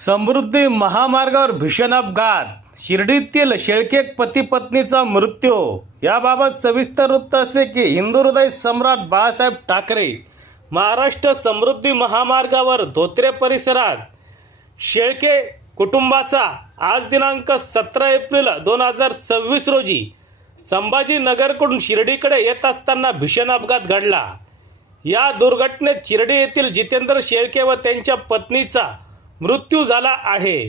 समृद्धी महामार्गावर भीषण अपघात, शिर्डीतील शेळके पती पत्नीचा मृत्यू। याबाबत सविस्तर वृत्त असे की हिंदू हृदय सम्राट बाळासाहेब ठाकरे महाराष्ट्र समृद्धी महामार्गावर धोत्रे परिसरात शेळके कुटुंबाचा आज दिनांक 17 एप्रिल 2026 रोजी संभाजीनगरकडून शिर्डीकडे येत असताना भीषण अपघात घडला। या दुर्घटनेत शिर्डी येथील जितेंद्र शेळके व त्यांच्या पत्नीचा मृत्यू झाला आहे,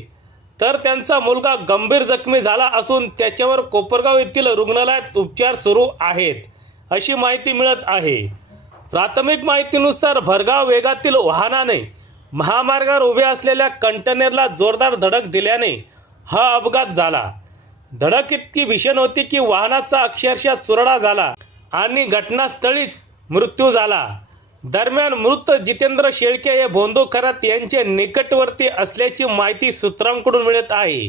तर त्यांचा मुलगा गंभीर जखमी झाला असून त्याच्यावर कोपरगाव येथील रुग्णालयात उपचार सुरू आहेत, अशी माहिती मिळत आहे। प्राथमिक माहितीनुसार भरधाव वेगातील वाहनाने महामार्गावर उभे असलेल्या कंटेनरला जोरदार धडक दिल्याने हा अपघात झाला। धडक इतकी भीषण होती की वाहनाचा अक्षरशः चुरडा झाला आणि घटनास्थळीच मृत्यू झाला। दरम्यान मृत जितेंद्र शेळके हे भोंदू खरात यांचे निकटवर्ती असल्याची माहिती सूत्रांकडून मिळत आहे।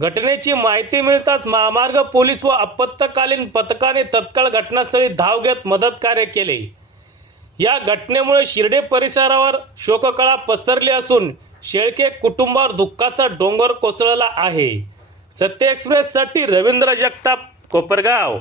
घटनेची माहिती मिळताच महामार्ग पोलीस व आपत्कालीन पथकाने तत्काळ घटनास्थळी धाव घेत मदत कार्य केले। या घटनेमुळे शिर्डी परिसरावर शोककळा पसरली असून शेळके कुटुंबावर दुःखाचा डोंगर कोसळला आहे। सत्य एक्सप्रेससाठी रवींद्र जगताप, कोपरगाव।